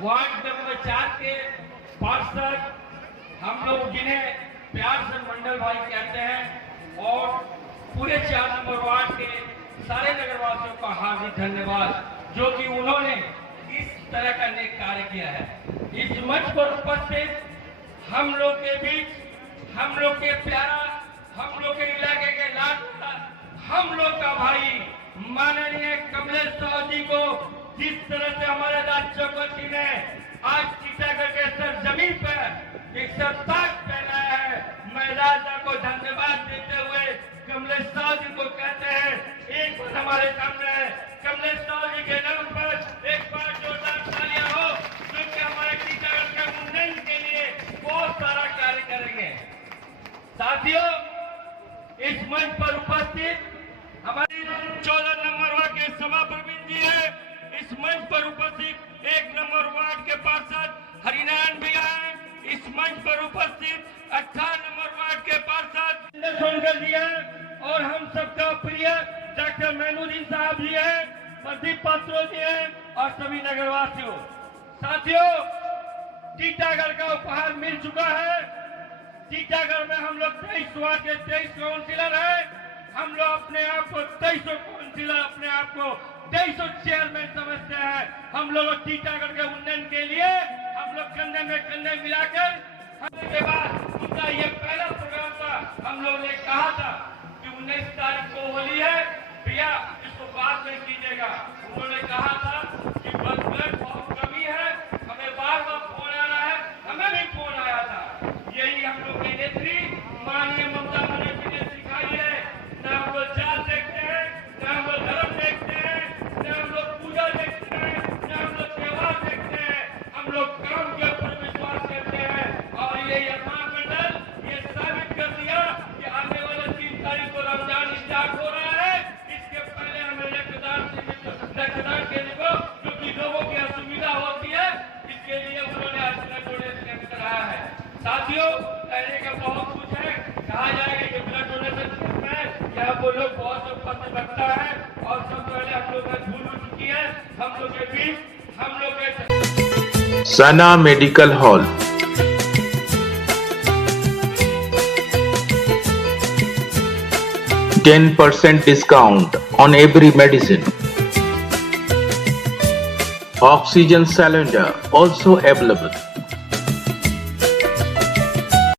Ward number 4 के पार्षद हम लोग जिन्हें प्यार से मंडल भाई कहते हैं और पूरे 4 नंबर वार्ड के सारे नगरवासियों का हार्दिक धन्यवाद जो कि उन्होंने इस तरह का नेक कार्य किया है। इस मंच पर उपस्थित हम लोग के बीच, हम लोग के प्यारा, हम लोग के इलाके के लाडला, हम लोग का भाई माननीय कमलेश साहु जी को जिस तरह से हमारे राष्ट्रपति ने आज टीटागढ़ के सरजमीन पर एक सरताज पहनाया है, मैं राजा को धन्यवाद देते हुए कमलेश साहु जी को कहते हैं एक बार हमारे सामने कमलेश साहु जी के नाम पर एक बार जोरदार तालियां हो, क्योंकि हमारे टीटागढ़ के उन्नयन के लिए बहुत सारा कार्य करेंगे। साथियों, इस मंच पर उपस्थित हमारी 14 नंबर वार्ड के सभापति जी है, इस मंच पर उपस्थित 1 नंबर वार्ड के पार्षद हरिनारायण भैया है, इस मंच पर उपस्थित 18 नंबर वार्ड के पार्षद सोनकर जी है और हम सबका प्रिय डॉक्टर मैनुद्दीन साहब जी है, प्रदीप पात्रो जी है और सभी नगरवासियों। साथियों, टीटागढ़ का उपहार मिल चुका है। टीटागढ़ में हम लोग 23 वार्ड के 23 काउंसिलर है, हम लोग अपने आप को 2300 काउंसिलर, अपने आप को 2300 चेयरमैन समझते हैं। हम लोग टीटागढ़ के उन्नयन के लिए हम लोग कंधे में कंधे मिलाकर के बाद उनका ये पहला प्रोग्राम था। हम लोग ने कहा था कि 19 तारीख को होली है भैया, इसको बाद में कीजिएगा। उन्होंने कहा था कि ब्लड बहुत कमी है, हमें बार बार फोन आ रहा है, हमें भी फोन आया था। यही हम लोग की नेत्री माननीय ममता बनर्जी ने सिखाई है। न हम लोग जात देखते हैं, न हम लोग धर्म देखते हैं, न हम लोग पूजा देखते हैं, न हम लोग त्योहार देखते हैं, हम लोग काम के ऊपर विश्वास करते हैं। और ये यजमान मंडल ये साबित कर दिया कि आने वाले 3 तारीख को रमजान स्टार्ट हो रहा है। इसके पहले हमें रक्तदान केंद्र को, क्योंकि लोगों की असुविधा होती है, इसके लिए उन्होंने ब्लड डोनेशन कराया है। साथियों, कहने का बहुत कुछ है, कहा जाएगा कि ब्लड डोनेशन में यहाँ वो लोग बहुत प्रतिबद्धता है और सब पहले हम लोग भूल हो चुकी है। हम लोग के बीच हम लोग के सना medical hall, %10 discount on every medicine. Oxygen cylinder also available.